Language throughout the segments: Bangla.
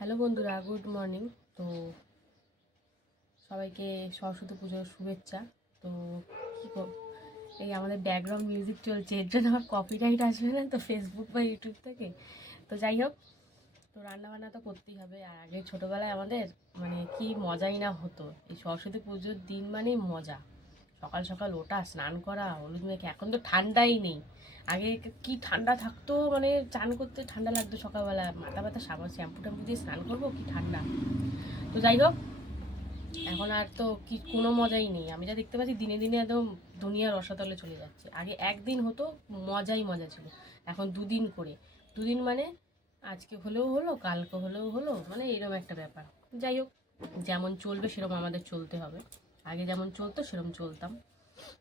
হ্যালো বন্ধুরা, গুড মর্নিং। তো সবাইকে সরস্বতী পুজোর শুভেচ্ছা। তো কী এই আমাদের ব্যাকগ্রাউন্ড মিউজিক চলছে, এর জন্য আমার কপিরাইট আসবে না তো ফেসবুক বা ইউটিউব থেকে। তো যাই হোক, তো রান্নাবান্না তো করতেই হবে। আর আগে ছোটোবেলায় আমাদের মানে কি মজাই না হতো। এই সরস্বতী পুজোর দিন মানে মজা। সকাল সকাল ওটা, স্নান করা, হলুদ মেখে, এখন তো ঠান্ডাই নেই। আগে কি ঠান্ডা থাকতো মানে চান করতে ঠান্ডা লাগতো সকালবেলা, মাথা ব্যথা সাবান শ্যাম্পু ট্যাম্পু দিয়ে স্নান করব, কি ঠান্ডা। তো যাই হোক, এখন আর তো কি, কোনো মজাই নেই। আমি যা দেখতে পাচ্ছি, দিনে দিনে একদম দুনিয়ার রসাতলে চলে যাচ্ছে। আগে একদিন হতো, মজাই মজা ছিল। এখন দুদিন করে। দুদিন মানে আজকে হলেও হলো, কালকে হলেও হলো মানে এরকম একটা ব্যাপার। যাই হোক, যেমন চলবে সেরকম আমাদের চলতে হবে। আগে যেমন চলতো, সেরকম চলতাম।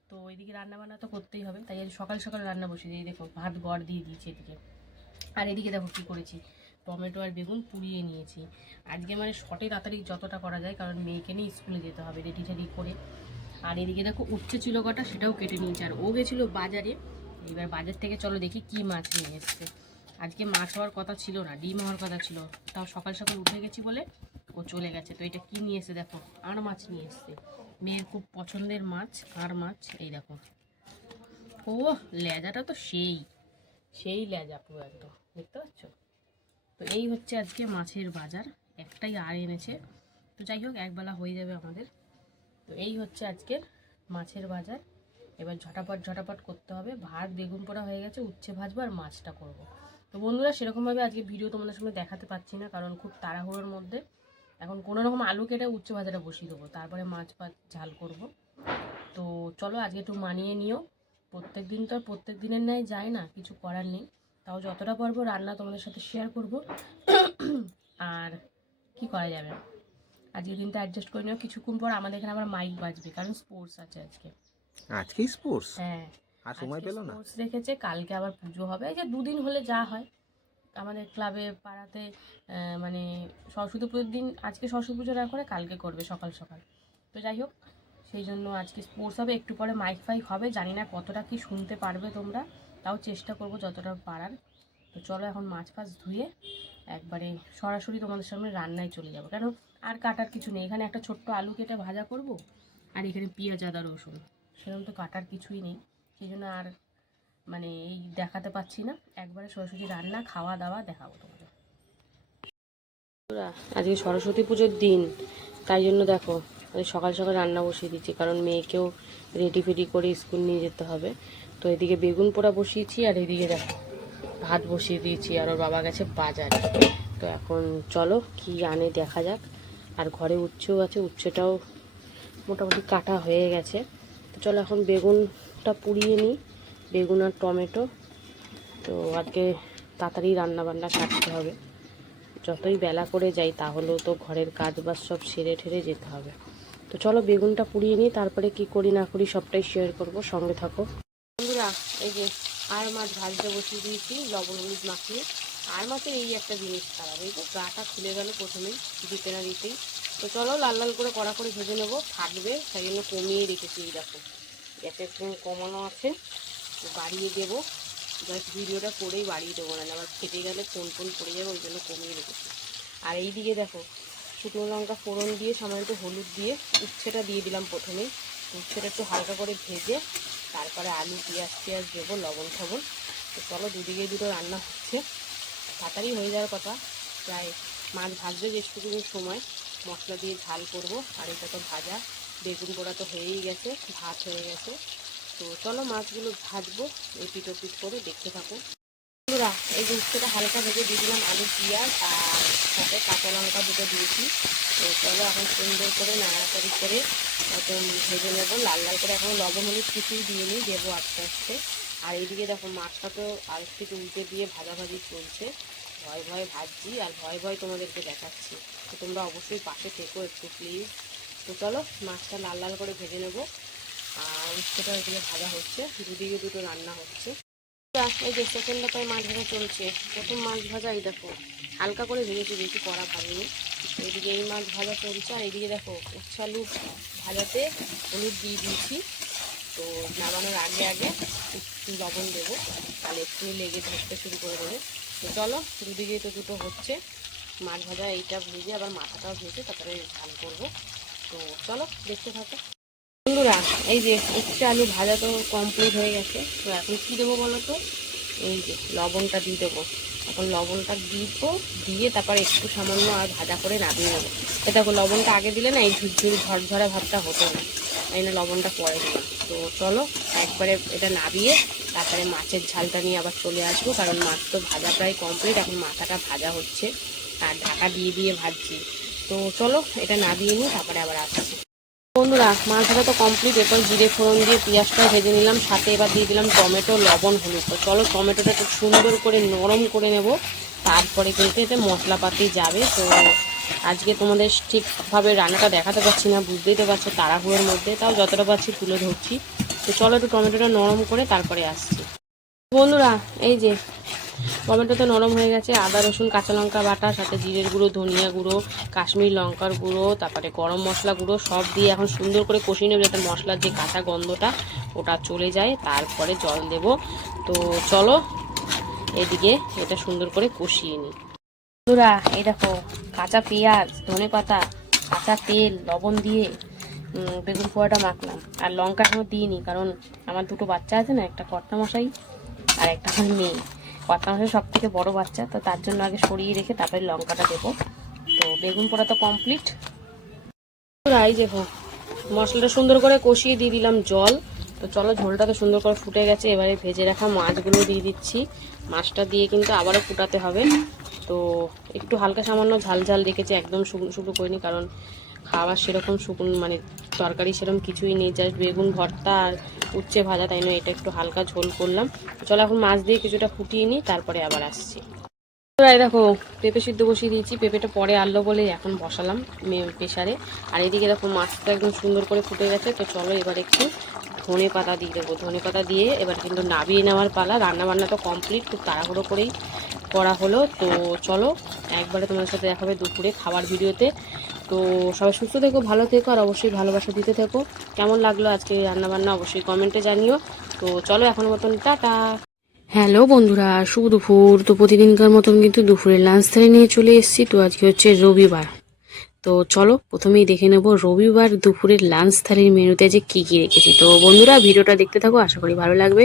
তো ওইদিকে রান্না বান্না তো করতেই হবে। তাই সকাল সকাল রান্না বসে দিই। দেখো, ভাত গড় দিয়ে দিয়েছি এদিকে। আর এদিকে দেখো কী করেছি। টমেটো আর বেগুন পুড়িয়ে নিয়েছি। আজকে মানে শর্টে তাড়াতাড়ি যতটা করা যায়, কারণ মেয়েকে নিয়ে স্কুলে যেতে হবে, রেডি টেডি করে। আর এদিকে দেখো, উচ্ছে ছিল কটা, সেটাও কেটে নিয়েছি। আর ও গেছিল বাজারে। এবার বাজার থেকে চলো দেখি কি মাছ নিয়ে এসছে। আজকে মাছ হওয়ার কথা ছিল না, ডিম হওয়ার কথা ছিল। তাও সকাল সকাল উঠে গেছি বলে ও চলে গেছে। তো এটা কি নিয়ে এসে দেখো? আর মাছ নিয়ে এসছে। মেয়ের খুব পছন্দের মাছ আর মাছ? এই দেখো। ও লেজাটা তো সেই সেই লেজা পুরো একদম, দেখতে পাচ্ছ? তো এই হচ্ছে আজকে মাছের বাজার, একটাই আর এনেছে। তো যাই হোক, একবেলা হয়ে যাবে আমাদের। তো এই হচ্ছে আজকের মাছের বাজার। এবার ঝটাপট ঝটাপট করতে হবে। ভাত, বেগুন পোড়া হয়ে গেছে, উচ্ছে ভাজবো আর মাছটা করব। তো বন্ধুরা, সেরকমভাবে আজকে ভিডিও তোমাদের সামনে দেখাতে পাচ্ছি না, কারণ খুব তাড়াহুড়োর মধ্যে। এখন কোনো রকম আলু কেটে উচ্চ ভাজাটা বসিয়ে দেবো। তারপরে মাছ ভাত ঝাল করব। তো চলো আজকে একটু মানিয়ে নিও। প্রত্যেক দিন তো আর প্রত্যেক দিনের ন্যায় যায় না কিছু করার নেই। তাও যতটা পারব রান্না তোমাদের সাথে শেয়ার করব। আর কি করা যাবে? আজকের দিনটা অ্যাডজাস্ট করে নিও। কিছুক্ষণ পর আমাদের এখানে আবার মাইক বাজবে কারণ স্পোর্টস আছে আজকে। আজকেই স্পোর্টস হ্যাঁ আর সময় পেল না? স্পোর্টস রেখেছে কালকে আবার পুজো হবে। এই যে দুদিন হলে যা হয়। আমাদের ক্লাবে পাড়াতে মানে সরস্বতী পুজোর দিন, আজকে সরস্বতী পুজো না করে, কালকে করবে সকাল সকাল। তো যাই হোক, সেই জন্য আজকে স্পোর্টস হবে, একটু পরে মাইক ফাইক হবে, জানি না কতটা কি শুনতে পারবে তোমরা, তাও চেষ্টা করব যতটা পারার। তো চলো এখন মাছ ফাছ ধুয়ে, একবারে সরাসরি তোমাদের সামনে রান্নায় চলে যাব। কেন আর কাটার কিছু নেই, এখানে একটা ছোট্ট আলু কেটে ভাজা করব, আর এখানে পেঁয়াজ, আদা, রসুন, সেরকম তো কাটার কিছুই নেই। সেই জন্য আর মানে এই দেখাতে পাচ্ছি না। একবারে সরস্বতী রান্না খাওয়া দাওয়া দেখাবো তোমাদের। আজকে সরস্বতী পুজোর দিন, তাই জন্য দেখো আমি সকাল সকাল রান্না বসিয়ে দিচ্ছি, কারণ মেয়েকেও রেডি ফেডি করে স্কুল নিয়ে যেতে হবে। তো এদিকে বেগুন পোড়া বসিয়েছি, আর এদিকে দেখো, ভাত বসিয়ে দিয়েছি, আর ওর বাবা গেছে বাজারে। তো এখন চলো, কি আনে দেখা যাক। আর ঘরে উচ্ছেও আছে, উচ্ছেটাও মোটামুটি কাটা হয়ে গেছে। তো চলো এখন বেগুনটা পুড়িয়ে নিই। বেগুন আর টমেটো। তো আজকে তাড়াতাড়ি রান্না বান্না কাটতে হবে। যতই বেলা করে যাই, তাহলেও তো ঘরের কাজ বাজ সব সেরে ঠেরে যেতে হবে। তো চলো বেগুনটা পুড়িয়ে নিই, তারপরে কি করি না করি সবটাই শেয়ার করব, সঙ্গে থাকো। বন্ধুরা, এই যে আর মাছ ভাজতে বসিয়ে দিয়েছি, লবণ হলুদ মাখিয়ে। আর মাছের এই একটা জিনিস খারাপ, এই তো গাটা খুলে গেল প্রথমেই, দিতে না দিতেই। তো চলো লাল লাল করে কড়া করে ভেজে নেব, ফাটবে, তাই জন্য কমিয়ে রেখেছি এই দেখো। গ্যাসের কমানো আছে। বাড়িয়ে দেবো। জাস্ট ভিডিওটা করেই বাড়িয়ে দেবো না আবার ফেটে গেলে ফোন ফোন পড়ে যাবে, ওই জন্য কমিয়ে রেখেছি। আর এই দিকে দেখো, শুকনো লঙ্কা ফোড়ন দিয়ে, সামান্য হলুদ দিয়ে উচ্ছেটা দিয়ে দিলাম প্রথমে। উচ্ছেটা একটু হালকা করে ভেজে, তারপরে আলু, পেঁয়াজ পেঁয়াজ দেবো, লবণ খাবন তো চলো দুদিকে দুটো রান্না হচ্ছে। তাড়াতাড়ি হয়ে যাওয়ার কথা, প্রায় মাছ ভাজবে যেটুকু সময়। মশলা দিয়ে ঝাল করব, আর এটা তো ভাজা। বেগুন পোড়া তো হয়েই গেছে, ভাত হয়ে গেছে। তো চলো মাছগুলো ভাজবো এপিট ওপিট করে দেখতে থাকো। বন্ধুরা, এই জিনিসটা হালকা ভেজে দিয়ে দিলাম আলু, পেঁয়াজ আর সাথে কাঁচা লঙ্কা দুটো দিয়েছি। তো চলো এখন সুন্দর করে নাড়াচাড়ি করে ভেজে নেব। লাল লাল করে এখন লবণ হলুদ কিছুই দিয়ে নিই দেবো আস্তে আস্তে। আর এইদিকে দেখো মাছটা তো আরেকটু উল্টে দিয়ে ভাজাভাজি চলছে। ভয় ভয় ভাজছি আর ভয় ভয় তোমাদেরকে দেখাচ্ছি। তো তোমরা অবশ্যই পাশে থেকো একটু প্লিজ তো চলো মাছটা লাল লাল করে ভেজে নেব। উচ্ছেটা এদিকে ভাজা হচ্ছে। দুদিকে দুটো রান্না হচ্ছে। এই যে সেকেন্ডটা তাই মাছ ভাজা চলছে। প্রথম মাছ ভাজা এই দেখো, হালকা করে ভেজেছি, বেশি কড়া ভাজিনি এইদিকে এই মাছ ভাজা চলছে, আর এইদিকে দেখো উচ্ছে আলু ভাজাতে হলুদ দিয়ে দিয়েছি। তো নামানোর আগে আগে একটু লবণ দেবো। তাহলে একটু লেগে ধরতে শুরু করে দেবে। তো চলো, দুদিকেই তো দুটো হচ্ছে। মাছ ভাজা এইটা ভেজে আবার মাথাটাও ভেজে তারপরে ঝাল করব। তো চলো, দেখতে থাকো। বন্ধুরা এই যে উচ্ছে আলু ভাজা তো কমপ্লিট হয়ে গেছে। তো এখন কী দেবো বলো তো? এই যে লবণটা দিয়ে দেবো। এখন লবণটা দিব, দিয়ে তারপর একটু সামান্য আর ভাজা করে নামিয়ে নেব। তো দেখো লবণটা আগে দিলে না এই ঝুরঝুরি ঝরঝরা ভাবটা হতো না। তাই না লবণটা পরে দিলাম। তো চলো একবারে এটা নাবিয়ে তারপরে মাছের ঝালটা নিয়ে আবার চলে আসব। কারণ মাছ তো ভাজা প্রায় কমপ্লিট এখন মাথাটা ভাজা হচ্ছে। আর ঢাকা দিয়ে দিয়ে ভাজছি। তো চলো এটা নাবিয়ে নিই, তারপরে আবার আসছি। বন্ধুরা মাছ ভাজা তো কমপ্লিট এরপর জিরে ফোড়ন দিয়ে পেঁয়াজটা ভেজে নিলাম, সাথে এবার দিয়ে দিলাম টমেটো, লবণ, হলুদ। তো চলো টমেটোটা একটু সুন্দর করে নরম করে নেব। তারপরে কিন্তু এতে মশলাপাতি যাবে। তো আজকে তোমাদের ঠিকভাবে রান্নাটা দেখাতে পারছি না, বুঝতেই তো পারছ তাড়াহুড়োর মধ্যে। তাও যতটা পারছি তুলে ধরছি। তো চলো একটু টমেটোটা নরম করে তারপরে আসছি। বন্ধুরা, এই যে টমেটো তো নরম হয়ে গেছে, আদা, রসুন, কাঁচা লঙ্কা বাটা, সাথে জিরের গুঁড়ো, ধনিয়া গুঁড়ো, কাশ্মীর লঙ্কার গুঁড়ো, তারপরে গরম মশলা গুঁড়ো, সব দিয়ে এখন সুন্দর করে কষিয়ে নেবে যাতে মশলার যে কাঁচা গন্ধটা ওটা চলে যায়, তারপরে জল দেব। তো চলো এদিকে এটা সুন্দর করে কষিয়ে নিই। বন্ধুরা, এই দেখো, কাঁচা পেঁয়াজ, ধনে পাতা, কাঁচা তেল, লবণ দিয়ে বেগুন পোয়াটা মাখলাম। আর লঙ্কা এখনও দিইনি, কারণ আমার দুটো বাচ্চা আছে না, একটা কর্তা মশাই আর একটা আমার মেয়ে। কর্তা মশাই সব থেকে বড় বাচ্চা, তো তার জন্য আগে সরিয়ে রেখে তারপরে লঙ্কাটা দেবো। তো বেগুন পোড়া তো কমপ্লিট এই দেখো মশলাটা সুন্দর করে কষিয়ে দিয়ে দিলাম জল। তো চলো ঝোলটা তো সুন্দর করে ফুটে গেছে, এবারে ভেজে রাখা মাছগুলো দিয়ে দিচ্ছি। মাছটা দিয়ে কিন্তু আবারও ফুটাতে হবে। তো একটু হালকা সামান্য ঝাল ঝাল রেখেছি একদম শুকনো শুকনো করিনি, কারণ খাবার সেরকম শুকনো মানে তরকারি সেরকম কিছুই নেই জাস্ট বেগুন ভর্তা আর উচ্ছে ভাজা, তাই নয়, এটা একটু হালকা ঝোল করলাম। চলো এখন মাছ দিয়ে কিছুটা ফুটিয়ে নিই, তারপরে আবার আসছি। এই দেখো, পেঁপে সিদ্ধ বসিয়ে দিয়েছি, পেঁপেটা পরে আনলো বলে এখন বসালাম প্রেশারে আর এদিকে দেখো মাছটা একদম সুন্দর করে ফুটে গেছে, তো চলো এবার একটু ধনে পাতা দিয়ে দেবো। ধনে পাতা দিয়ে এবার কিন্তু নাবিয়ে নেওয়ার পালা রান্না বান্না তো কমপ্লিট খুব তাড়াহুড়ো করেই করা হলো। তো চলো, একবারে তোমাদের সাথে দেখাবে দুপুরে খাবার ভিডিওতে। তো সবাই সুস্থ থেকো, ভালো থেকো, আর অবশ্যই ভালোবাসা দিতে থেকো। কেমন লাগল আজকে রান্না বান্না অবশ্যই কমেন্টে জানিও। তো চলো এখন মতন, টাটা। হ্যালো বন্ধুরা, শুভ দুপুর। তো প্রতিদিনকার মতন কিন্তু দুপুরের লাঞ্চ থালি নিয়ে চলে এসেছি। তো আজকে হচ্ছে রবিবার। তো চলো, প্রথমেই দেখে নেব রবিবার দুপুরের লাঞ্চ থালির মেনুতে যে কি কি রেখেছি। তো বন্ধুরা, ভিডিওটা দেখতে থাকো, আশা করি ভালো লাগবে।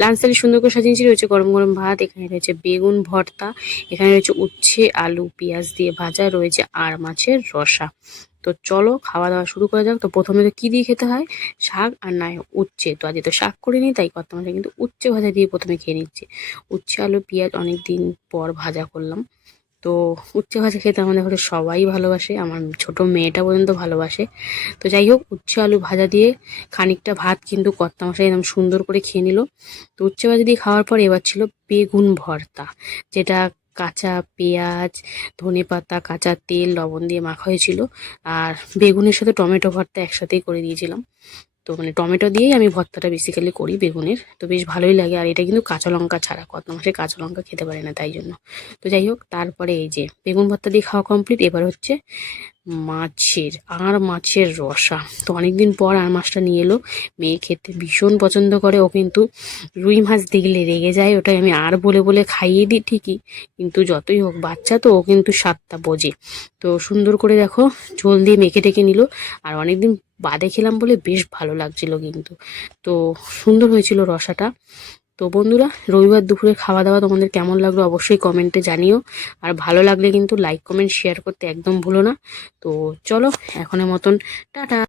লাঞ্চ থালি সুন্দর করে সাজিয়েছি, রয়েছে গরম গরম ভাত, এখানে রয়েছে বেগুন ভর্তা, এখানে রয়েছে উচ্ছে, আলু, পেঁয়াজ দিয়ে ভাজা, রয়েছে আর মাছের রসা। তো চলো, খাওয়া দাওয়া শুরু করা যাক। তো প্রথমে তো কী দিয়ে খেতে হয়? শাক আর নয় উচ্ছে। তো আজকে তো শাক করিনি, তাই কত মাসে কিন্তু উচ্ছে ভাজা দিয়ে প্রথমে খেয়ে নিচ্ছে। উচ্ছে, আলু, পেঁয়াজ অনেক দিন পর ভাজা করলাম। তো উচ্ছে ভাজা খেতে আমাদের ঘরে সবাই ভালোবাসে, আমার ছোট মেয়েটা পর্যন্ত ভালোবাসে। তো যাই হোক, উচ্ছে আলু ভাজা দিয়ে খানিকটা ভাত কিন্তু কর্তা মশাই একদম সুন্দর করে খেয়ে নিল। তো উচ্ছে ভাজা দিয়ে খাওয়ার পর এবার ছিল বেগুন ভর্তা, যেটা কাঁচা পেঁয়াজ, ধনে পাতা, কাঁচা তেল, লবণ দিয়ে মাখা হয়েছিল। আর বেগুনের সাথে টমেটো ভর্তা একসাথেই করে দিয়েছিলাম। তো মানে টমেটো দিয়েই আমি ভর্তাটা বেসিক্যালি করি বেগুনের। তো বেশ ভালোই লাগে, আর এটা কিন্তু কাঁচা লঙ্কা ছাড়া, কত মাসে কাঁচা লঙ্কা খেতে পারে না তাই জন্য। তো যাই হোক, তারপরে এই যে বেগুন ভর্তা দিয়ে খাওয়া কমপ্লিট এবার হচ্ছে মাছের, আর মাছের রসা। তো অনেকদিন পর আর মাছটা নিয়ে এলো, মেয়ে খেতে ভীষণ পছন্দ করে, ও কিন্তু রুই মাছ দেখলে রেগে যায়, ওটাই আমি আর বলে বলে খাইয়ে দিই ঠিকই, কিন্তু যতই হোক, বাচ্চা তো, ও কিন্তু সাতটা বোঝে। তো সুন্দর করে দেখো, ঝোল দিয়ে মেখে টেকে নিল, আর অনেকদিন বাদে খেলাম বলে বেশ ভালো লাগছিল কিন্তু। তো সুন্দর হয়েছিল রসাটা। তো বন্ধুরা, রবিবার দুপুরে খাওয়া দাওয়া তোমাদের কেমন লাগল অবশ্যই কমেন্টে জানিও। আর ভালো লাগলে কিন্তু লাইক কমেন্ট শেয়ার করতে একদম ভুলো না। তো চলো, এখনের মতন, টাটা।